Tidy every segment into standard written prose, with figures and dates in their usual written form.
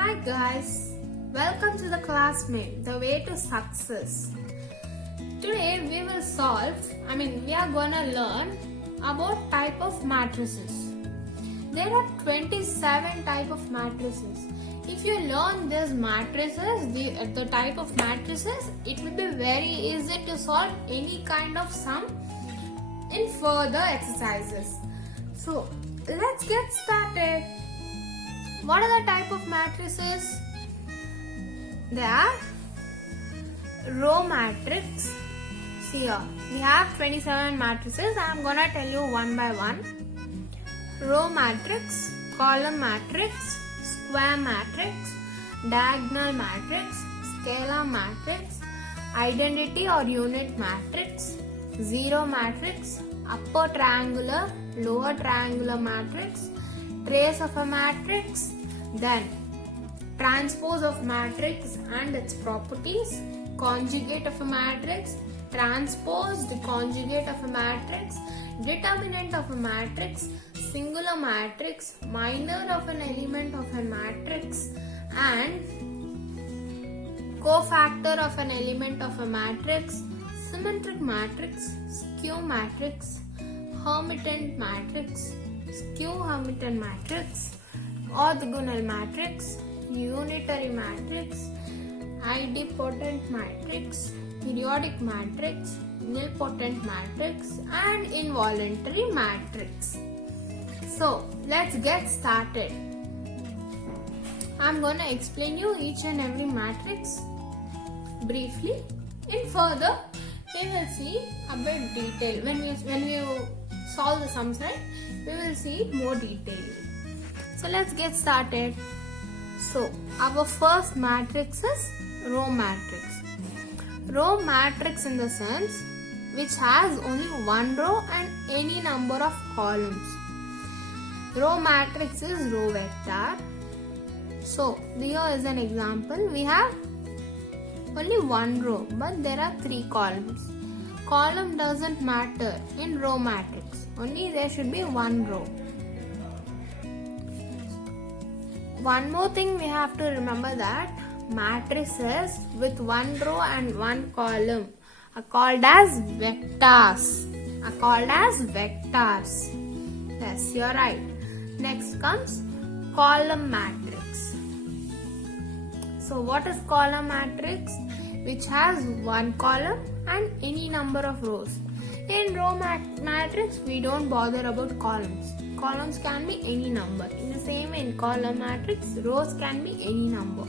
Hi guys, welcome to the classmate, the way to success. Today we are gonna learn about type of matrices. There are 27 type of matrices. If you learn these matrices, the type of matrices, it will be very easy to solve any kind of sum in further exercises. So let's get started. What are the type of matrices? They are row matrix. See here, we have 27 matrices. I am gonna tell you one by one. Row matrix, column matrix, square matrix, diagonal matrix, scalar matrix, identity or unit matrix, zero matrix, upper triangular, lower triangular matrix, trace of a matrix, then transpose of matrix and its properties, conjugate of a matrix, transpose the conjugate of a matrix, determinant of a matrix, singular matrix, minor of an element of a matrix, and cofactor of an element of a matrix, symmetric matrix, skew matrix, Hermitian matrix, skew Hermitian matrix, orthogonal matrix, unitary matrix, idempotent matrix, periodic matrix, nilpotent matrix, and involuntary matrix. So let's get started. I'm gonna explain you each and every matrix briefly. In further, we will see a bit detail. When we solve the sums, right, we will see more detail. So let's get started. So our first matrix is row matrix. Row matrix in the sense which has only one row and any number of columns. Row matrix is row vector. So here is an example. We have only one row but there are three columns. Column doesn't matter in row matrix. Only there should be one row. One more thing we have to remember, that matrices with one row and one column are called as vectors. Yes, you're right. Next comes column matrix. So what is column matrix? Which has one column and any number of rows. In row matrix, we don't bother about columns. Columns can be any number. In the same way, in column matrix, rows can be any number.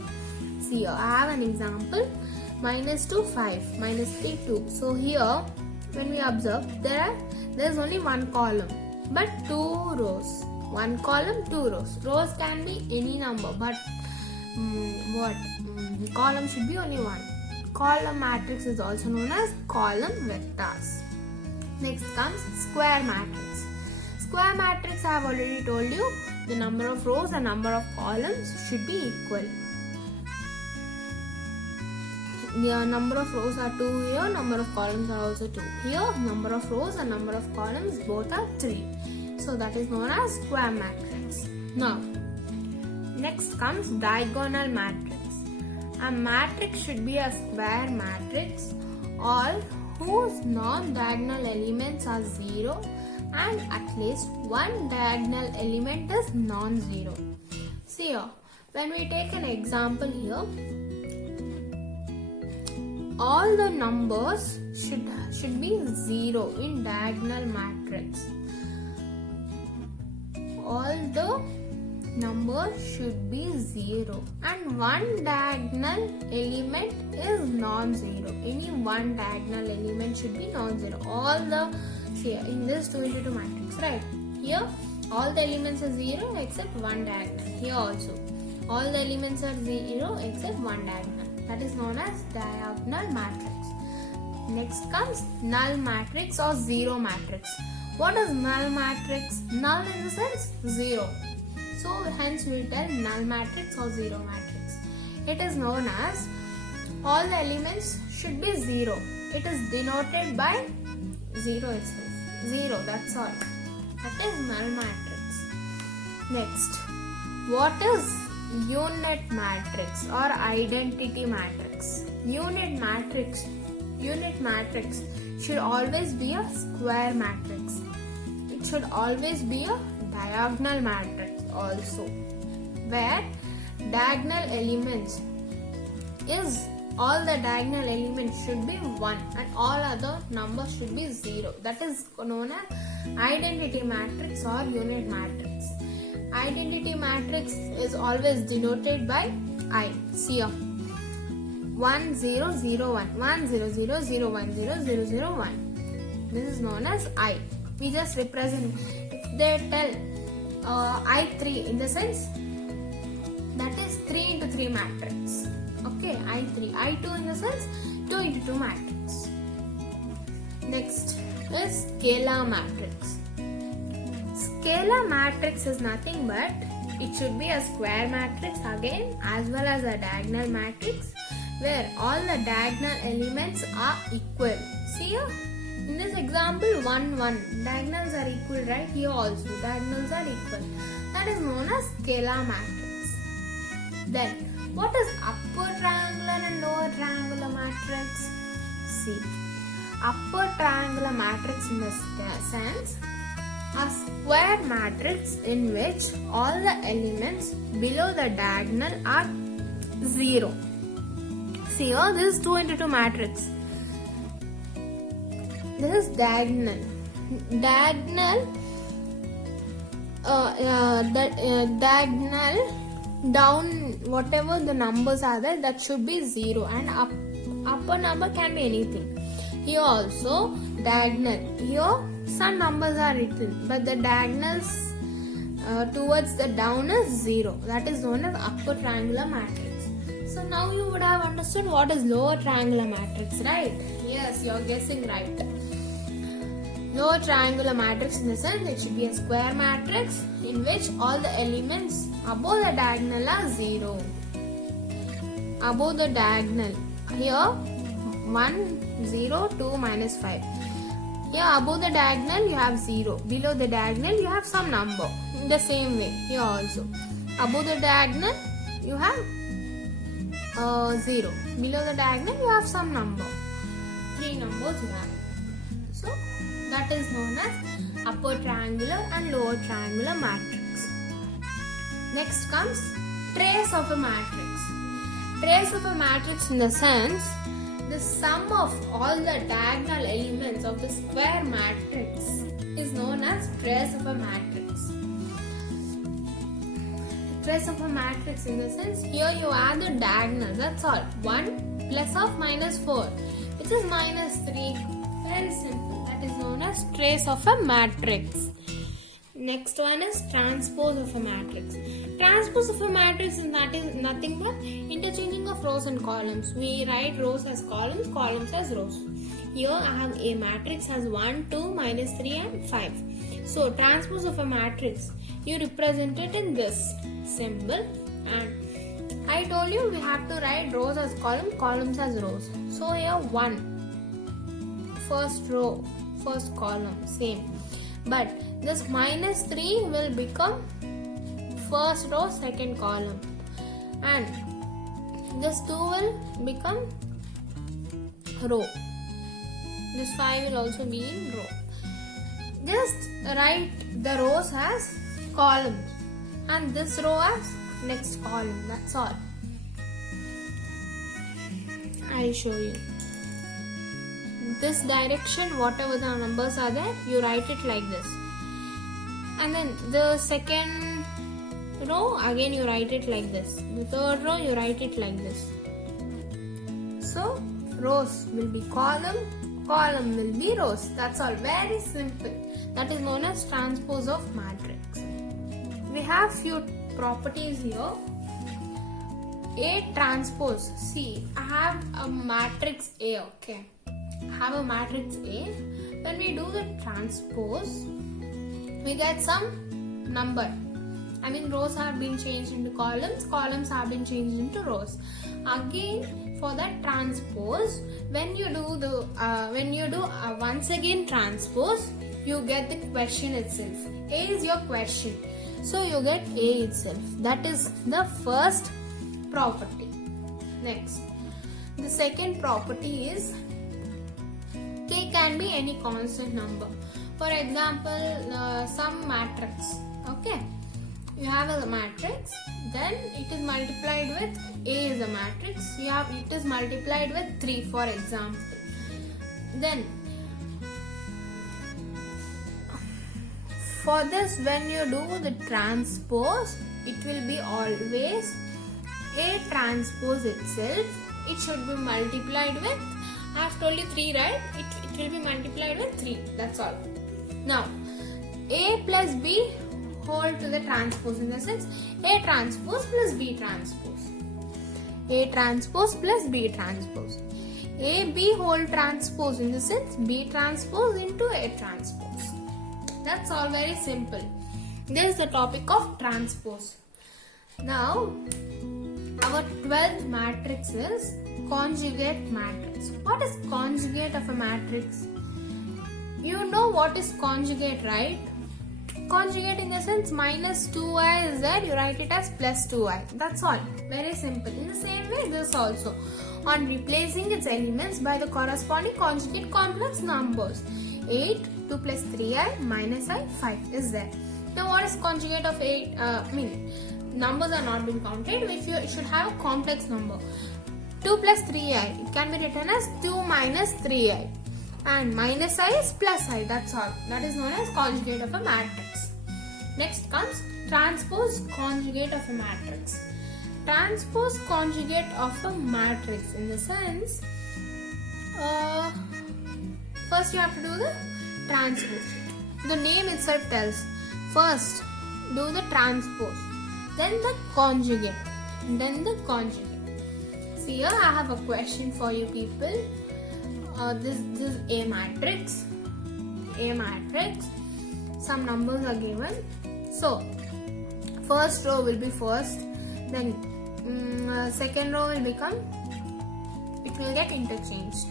See here, I have an example. -2, 5, -3, 2. So here, when we observe, there's only one column but two rows. One column, two rows. Rows can be any number, but column should be only one. Column matrix is also known as column vectors. Next comes square matrix. Square matrix, I have already told you, the number of rows and number of columns should be equal. The number of rows are 2 here, number of columns are also 2. Here, number of rows and number of columns both are 3. So that is known as square matrix. Now, next comes diagonal matrix. A matrix should be a square matrix all whose non-diagonal elements are 0 and at least one diagonal element is non-zero. See here, when we take an example here, all the numbers should be 0 in diagonal matrix. All the numbers should be 0 and one diagonal element is non-zero. Any one diagonal element should be non-zero. In this 2 into 2 matrix, right? Here all the elements are 0 except one diagonal. Here also all the elements are 0 except one diagonal. That is known as diagonal matrix. Next comes null matrix or zero matrix. What is null matrix? Null in the sense 0. So hence we tell null matrix or zero matrix. It is known as all the elements should be 0. It is denoted by 0 itself. 0, that's all. That is null matrix. Next, what is unit matrix or identity matrix. Unit matrix should always be a square matrix. It should always be a diagonal matrix also, where diagonal elements is all the diagonal elements should be 1 and all other numbers should be 0. That is known as identity matrix or unit matrix. Identity matrix is always denoted by I. See here. 1 0 0 1 1 0 0 0 1 0 0 0 1. This is known as I. We just represent. If they tell I3 in the sense that is 3 into 3 matrix. Okay, I3. I2 in the sense 2 into 2 matrix. Next is scalar matrix. Scalar matrix is nothing but it should be a square matrix again as well as a diagonal matrix where all the diagonal elements are equal. See here? In this example 1 1 diagonals are equal, right? Here also diagonals are equal. That is known as scalar matrix. Then what is upper triangular and lower triangular matrix? See, upper triangular matrix in this sense a square matrix in which all the elements below the diagonal are 0. See here, this is 2 into 2 matrix. This is diagonal. Diagonal down whatever the numbers are there, that should be 0 and upper number can be anything. Here also diagonal. Here some numbers are written but the diagonals towards the down is 0. That is known as upper triangular matrix. So now you would have understood what is lower triangular matrix, right? Yes, you are guessing right. Lower triangular matrix in the sense it should be a square matrix in which all the elements above the diagonal are 0. Above the diagonal. Here 1, 0, 2, minus 5. Here above the diagonal you have 0. Below the diagonal you have some number. In the same way here also. Above the diagonal you have 0. Below the diagonal you have some number. 3 numbers you have. So that is known as upper triangular and lower triangular matrix. Next comes trace of a matrix. Trace of a matrix in the sense the sum of all the diagonal elements of the square matrix is known as trace of a matrix. Trace of a matrix in the sense here you add the diagonal, that's all. 1 plus of minus 4 which is minus 3. Very simple. That is known as trace of a matrix. Next one is transpose of a matrix. Transpose of a matrix is nothing but interchanging of rows and columns. We write rows as columns, columns as rows. Here I have a matrix has 1, 2, minus 3 and 5. So transpose of a matrix, you represent it in this symbol, and I told you we have to write rows as columns, columns as rows. So here 1, first row, first column, same. But this minus 3 will become first row, second column, and this 2 will become row. This 5 will also be in row. Just write the rows as columns and this row as next column. That's all. I'll show you. This direction, whatever the numbers are there, you write it like this. And then the second row, again you write it like this. The third row, you write it like this. So, rows will be column, column will be rows. That's all. Very simple. That is known as transpose of matrix. We have few properties here. A transpose. See, I have a matrix A, okay. Have a matrix A. When we do the transpose, we get some number. I mean, rows have been changed into columns, columns have been changed into rows. Again, for that transpose, when you do once again transpose, you get the question itself. A is your question. So you get A itself. That is the first property. Next, the second property is K can be any constant number. For example, some matrix. Okay, you have a matrix, then it is multiplied with A is a matrix. It is multiplied with 3, for example. Then for this, when you do the transpose, it will be always A transpose itself. It should be multiplied with, I have told you 3, right? It will be multiplied with 3. That's all. Now, A plus B whole to the transpose, in the sense A transpose plus B transpose. A transpose plus B transpose. A B whole transpose, in the sense B transpose into A transpose. That's all very simple. This is the topic of transpose. Now, our 12th matrix is conjugate matrix. What is conjugate of a matrix? You know what is conjugate, right? Conjugate in the sense minus 2i is there, you write it as plus 2i. That's all. Very simple. In the same way, this also. On replacing its elements by the corresponding conjugate complex numbers. 8, 2 plus 3i minus I, 5 is there. Now what is conjugate of 8? Numbers are not being counted. If you should have a complex number. 2 plus 3i, it can be written as 2 minus 3i. And minus I is plus I, that's all. That is known as conjugate of a matrix. Next comes transpose conjugate of a matrix. Transpose conjugate of a matrix, in the sense, first you have to do the transpose. The name itself tells. First, do the transpose, then the conjugate, then the conjugate. See here, I have a question for you people. This is A matrix. A matrix. Some numbers are given. So, first row will be first. Then second row will become. It will get interchanged.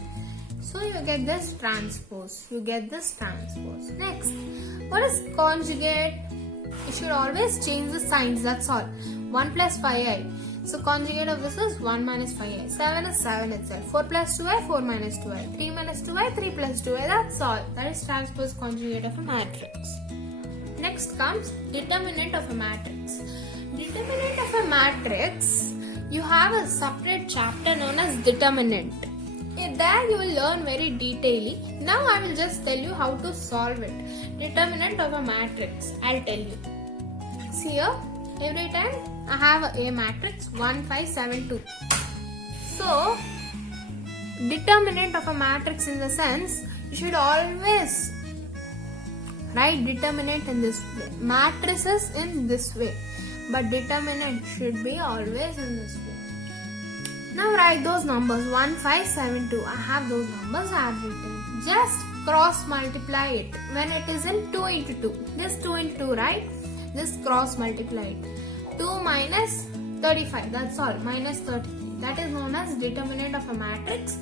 So you get this transpose. You get this transpose. Next, what is conjugate? You should always change the signs. That's all. 1 plus 5i. So conjugate of this is 1 minus 5i. 7 is 7 itself. 4 plus 2i, 4 minus 2i. 3 minus 2i, 3 plus 2i. That's all. That is transpose conjugate of a matrix. Next comes determinant of a matrix. Determinant of a matrix, you have a separate chapter known as determinant. There you will learn very detailedly. Now I will just tell you how to solve it. Determinant of a matrix, I'll tell you. See here, every time I have a matrix 1, 5, 7, 2. So, determinant of a matrix, in the sense, you should always write determinant in this way. Matrices in this way. But determinant should be always in this way. Now write those numbers 1, 5, 7, 2. I have those numbers I have written. Just cross multiply it when it is in 2 into 2. This 2 into 2, right? Just cross multiply it. 2 minus 35. That's all. Minus 33. That is known as determinant of a matrix.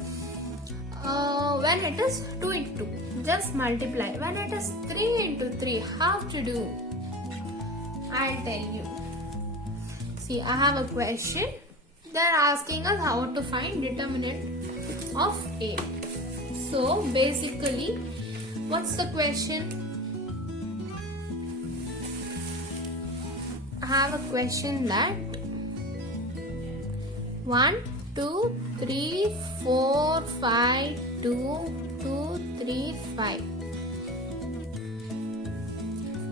When it is 2 into 2. Just multiply. When it is 3 into 3. How to do? I'll tell you. See, I have a question. They are asking us how to find determinant of A. So, basically, what's the question? I have a question that 1, 2, 3, 4, 5, 2, 2, 3, 5.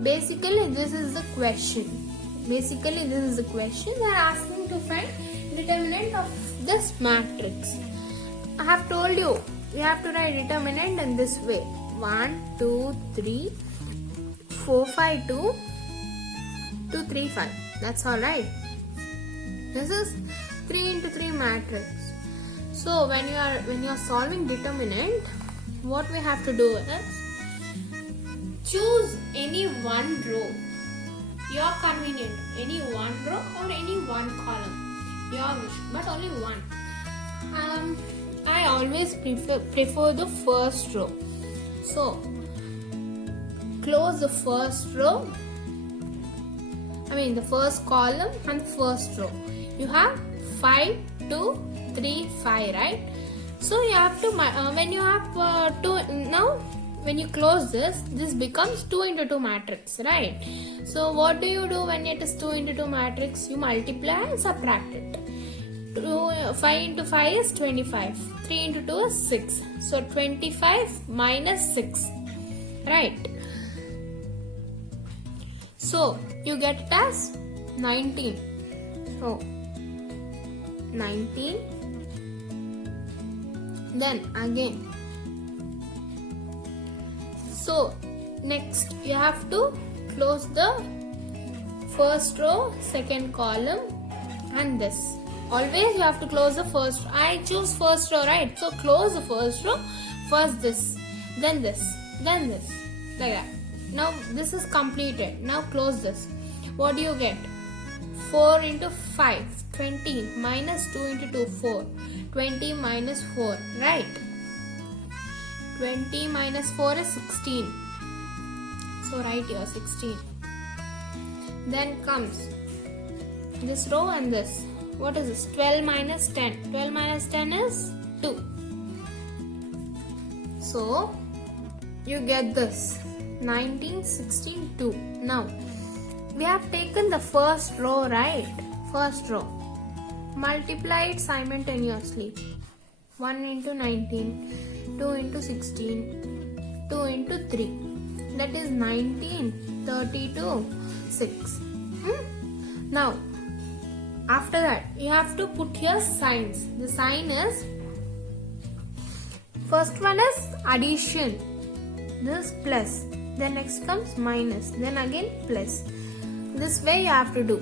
Basically, this is the question. They are asking to find determinant of this matrix. I have told you, you have to write determinant in this way. 1, 2, 3, 4, 5, 2, 2, 3, 5. That's all right. This is 3 into 3 matrix. So when you are solving determinant, what we have to do is choose any one row. Your convenient, any one row or any one column. Your wish, but only one. I always prefer the first row. So close the first row. the first column and the first row. You have 5, 2, 3, 5, right? So you have to, when you have now when you close this becomes 2 into 2 matrix, right? So what do you do when it is 2 into 2 matrix? You multiply and subtract it. 5 into 5 is 25. 3 into 2 is 6. So 25 minus 6, right? So you get it as 19. So 19. Then again. So next you have to close the first row, second column, and this. Always you have to close the first row. I choose first row, right? So close the first row. First this, then this, then this, like that. Now this is completed. Now close this. What do you get? 4 into 5, 20 minus 2 into 2, 4. 20 minus 4, right? 20 minus 4 is 16. So write here 16. Then comes this row and this. What is this? 12 minus 10. 12 minus 10 is 2. So you get this. 19, 16, 2. Now we have taken the first row, right? First row. Multiply it simultaneously. 1 into 19, 2 into 16, 2 into 3. That is 19, 32, 6. Now, after that, you have to put here signs. The sign is, first one is addition. This is plus. Then next comes minus. Then again plus. This way you have to do.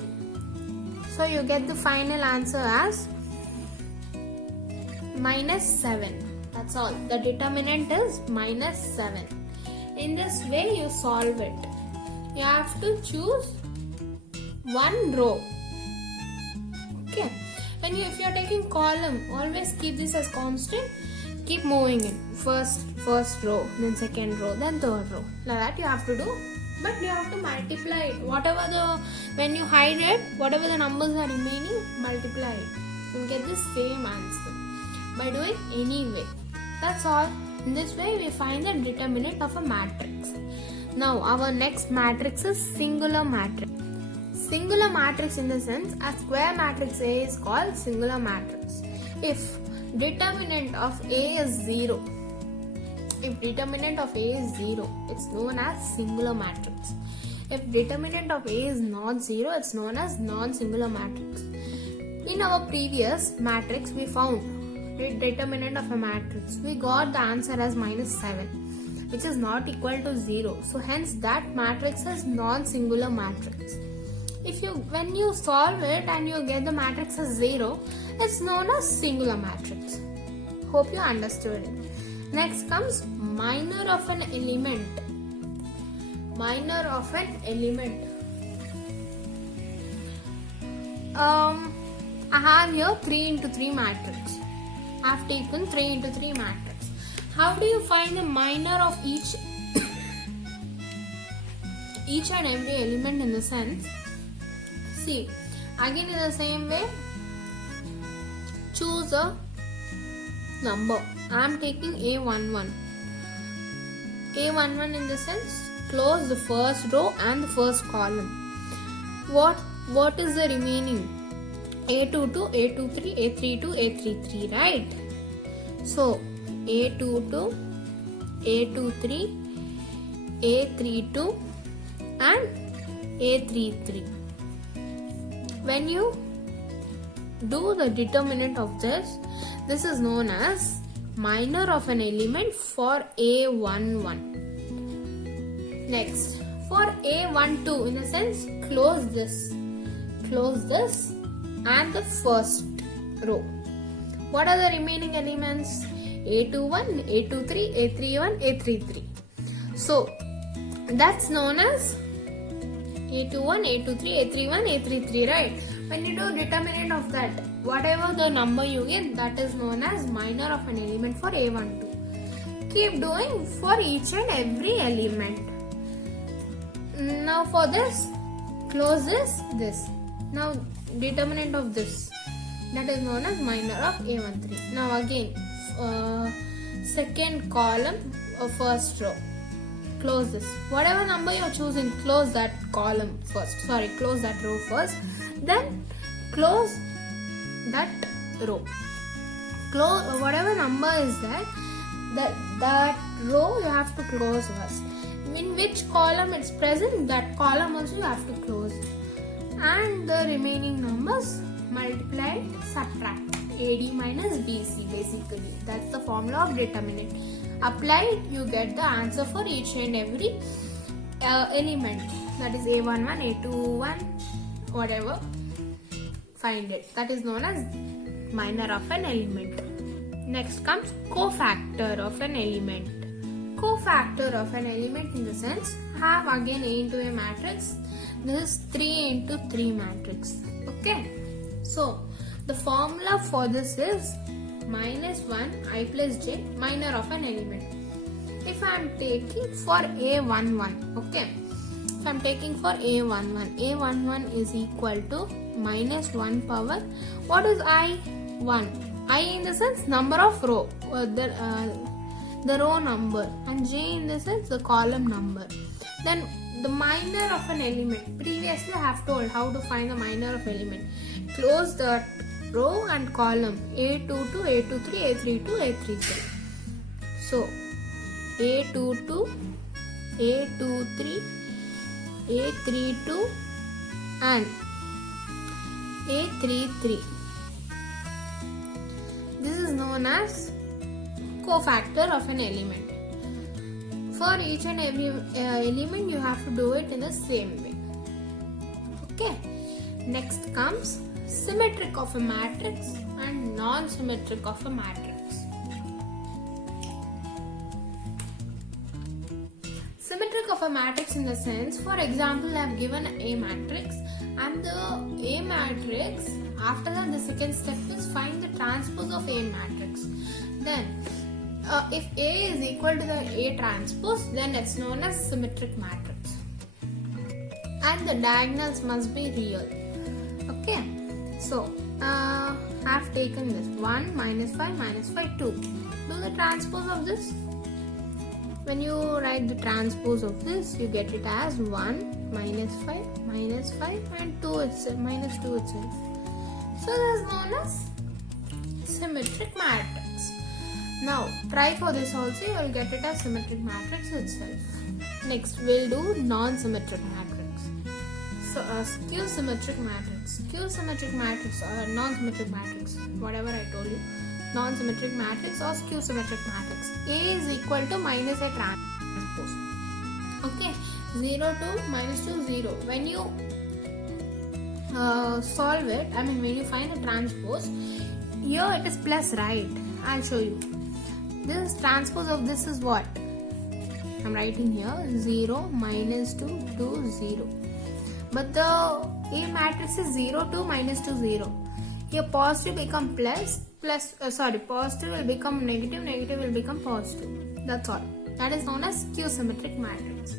So you get the final answer as minus 7. That's all. The determinant is minus 7. In this way you solve it. You have to choose one row. Okay. If you are taking column, always keep this as constant. Keep moving in. First row, then second row, then third row. Like that you have to do. But you have to multiply it. When you hide it, whatever the numbers are remaining, multiply it. You will get the same answer by doing any way. That's all. In this way, we find the determinant of a matrix. Now, our next matrix is singular matrix. Singular matrix in the sense, a square matrix A is called singular matrix. If determinant of A is 0, it's known as singular matrix. If determinant of A is not 0, it's known as non-singular matrix. In our previous matrix, we found the determinant of a matrix. We got the answer as minus 7, which is not equal to 0. So hence that matrix is non-singular matrix. When you solve it and you get the matrix as 0, it's known as singular matrix. Hope you understood it. Next comes minor of an element. Minor of an element. I have here 3 into 3 matrix. I have taken 3 into 3 matrix. How do you find the minor of each and every element in the sense? See, again in the same way, choose a number. I am taking A11. A11 in the sense, close the first row and the first column. What is the remaining? A22, A23, A32, A33, right? So, A22, A23, A32 and A33. When you do the determinant of this is known as minor of an element for A11. Next, for A12, in the sense, close this and the first row. What are the remaining elements? A21, A23, A31, A33. So, that's known as A21, A23, A31, A33, right? When you do determinant of that, whatever the number you get, that is known as minor of an element for A12. Keep doing for each and every element. Now for this, close is this. Now determinant of this, that is known as minor of A13. Now again, second column or first row, close this. Whatever number you are choosing, close that column first. Close that row first. Then close that row. Close whatever number is there. That row you have to close first. In which column it's present, that column also you have to close. And the remaining numbers multiply, subtract. AD minus BC basically. That's the formula of determinant. Apply it, you get the answer for each and every element. That is A11, A21, whatever. Find it. That is known as minor of an element. Next comes cofactor of an element. Cofactor of an element in the sense, have again A into A matrix. This is 3 into 3 matrix. Okay. So the formula for this is minus 1 I plus j, minor of an element. If I am taking for A11, okay. If I am taking for A11, A11 is equal to minus 1 power. What is I? 1. I in the sense number of row, the row number, and j in the sense the column number. Then the minor of an element. Previously I have told how to find the minor of element. Close the row and column A22, A23, A32, A33. So A22, A23, A32 and A33. This is known as cofactor of an element. For each and every element you have to do it in the same way. Okay. Next comes symmetric of a matrix and non-symmetric of a matrix. Symmetric of a matrix in the sense, for example, I have given A matrix, and the A matrix, after that the second step is find the transpose of A matrix. Then if A is equal to the A transpose, then it's known as symmetric matrix. And the diagonals must be real. Okay. So I have taken this 1, minus 5, 2. Do the transpose of this. When you write the transpose of this, you get it as 1, minus 5, and 2 itself, minus 2 itself. So this is known as symmetric matrix. Now try for this also, you will get it as symmetric matrix itself. Next we'll do non-symmetric matrix. So skew symmetric matrix. Skew symmetric matrix or non-symmetric matrix, whatever I told you. Non-symmetric matrix or skew symmetric matrix. A is equal to minus a transpose. Okay, 0 to minus 2, 0. When you solve it, when you find a transpose, here it is plus, right? I'll show you. This transpose of this is what? I'm writing here 0, minus 2, 2, 0. But the A matrix is 0, 2, minus 2, 0. Here positive become positive will become negative, negative will become positive. That's all. That is known as skew symmetric matrix.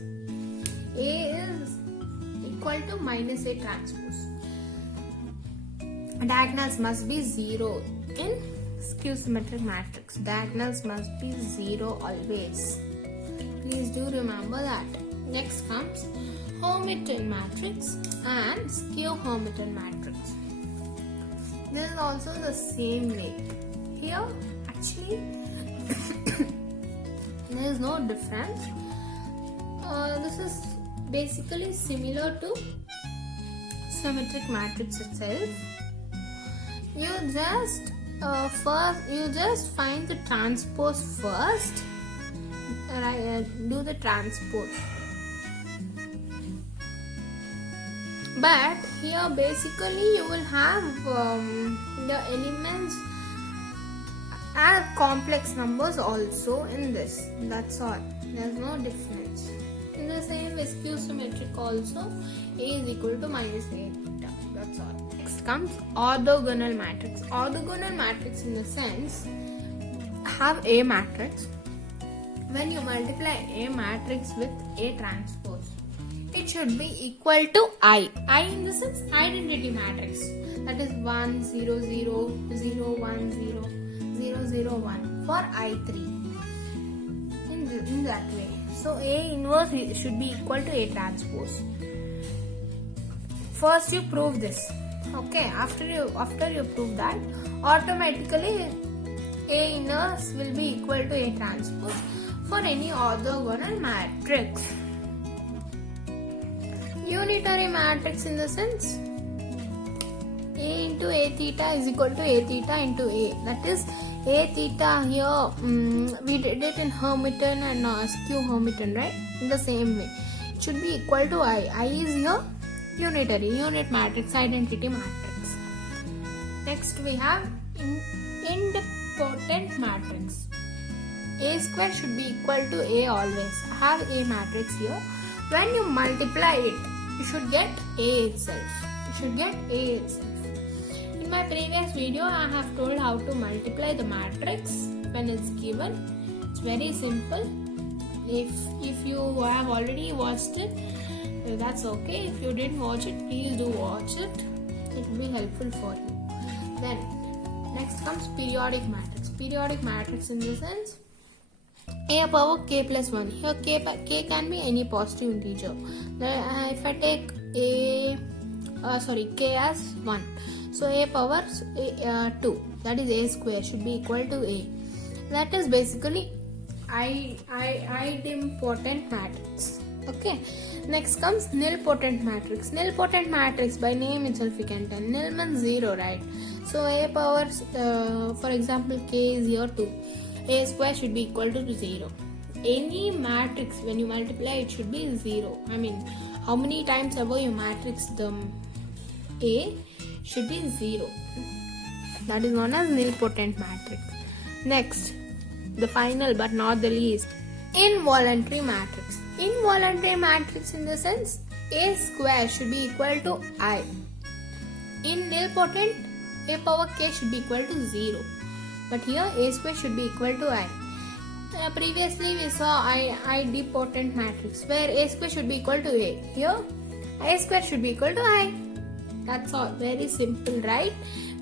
A is equal to minus A transpose. Diagonals must be 0 in skew symmetric matrix. Diagonals must be 0 always. Please do remember that. Next comes Hermitian matrix and skew Hermitian matrix. This is also the same way. Here actually there is no difference. This is basically similar to symmetric matrix itself. You just find the transpose first. Do the transpose. But here basically you will have the elements are complex numbers also in this. That's all. There's no difference. In the same way, skew symmetric also, A is equal to minus A theta. That's all. Next comes orthogonal matrix. Orthogonal matrix in the sense, have A matrix. When you multiply A matrix with A transpose, it should be equal to I. I in the sense identity matrix. That is 1 0 0 0 1 0 0 0 1 for I3. In that way. So A inverse should be equal to A transpose. First you prove this. Okay, after you prove that, automatically A inverse will be equal to A transpose for any orthogonal matrix. Unitary matrix in the sense A into A theta is equal to A theta into A. That is A theta here, we did it in Hermitian and skew Hermitian, right? In the same way. It should be equal to I. I is here unitary, unit matrix, identity matrix. Next we have idempotent matrix. A square should be equal to A always. I have A matrix here. When you multiply it, you should get A itself. In my previous video, I have told how to multiply the matrix when it's given. It's very simple. If you have already watched it, that's okay. If you didn't watch it, please do watch it. It will be helpful for you. Then next comes periodic matrix. Periodic matrix in the sense A power k plus 1. Here k can be any positive integer. If I take k as 1, so A power 2, that is A square, should be equal to A. That is basically idempotent matrix. Okay. Next comes nilpotent matrix. Nilpotent matrix, by name itself you can tell. Nil means 0, right? So A power, for example, k is here 2. A square should be equal to 0. Any matrix, when you multiply, it should be 0. I mean, how many times ever you matrix the A should be 0. That is known as nilpotent matrix. Next, the final but not the least, involuntary matrix. Involuntary matrix in the sense A square should be equal to I. In nilpotent, A power k should be equal to 0. But here A square should be equal to I. Previously we saw idempotent matrix where A square should be equal to A. Here I square should be equal to I. That's all. Very simple, right?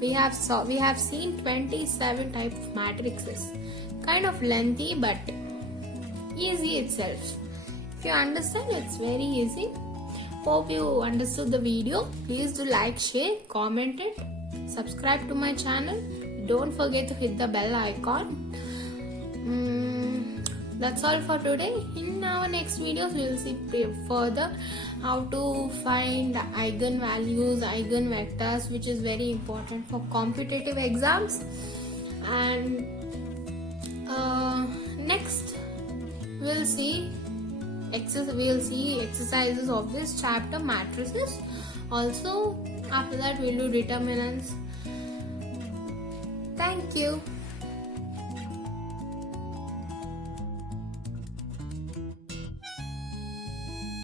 We have seen 27 types of matrices. Kind of lengthy but easy itself. If you understand, it's very easy. Hope you understood the video. Please do like, share, comment it, subscribe to my channel. Don't forget to hit the bell icon. That's all for today. In our next videos, we will see further how to find eigenvalues, eigenvectors, which is very important for competitive exams. And next, we'll see exercises of this chapter, matrices. Also, after that, we'll do determinants. Thank you.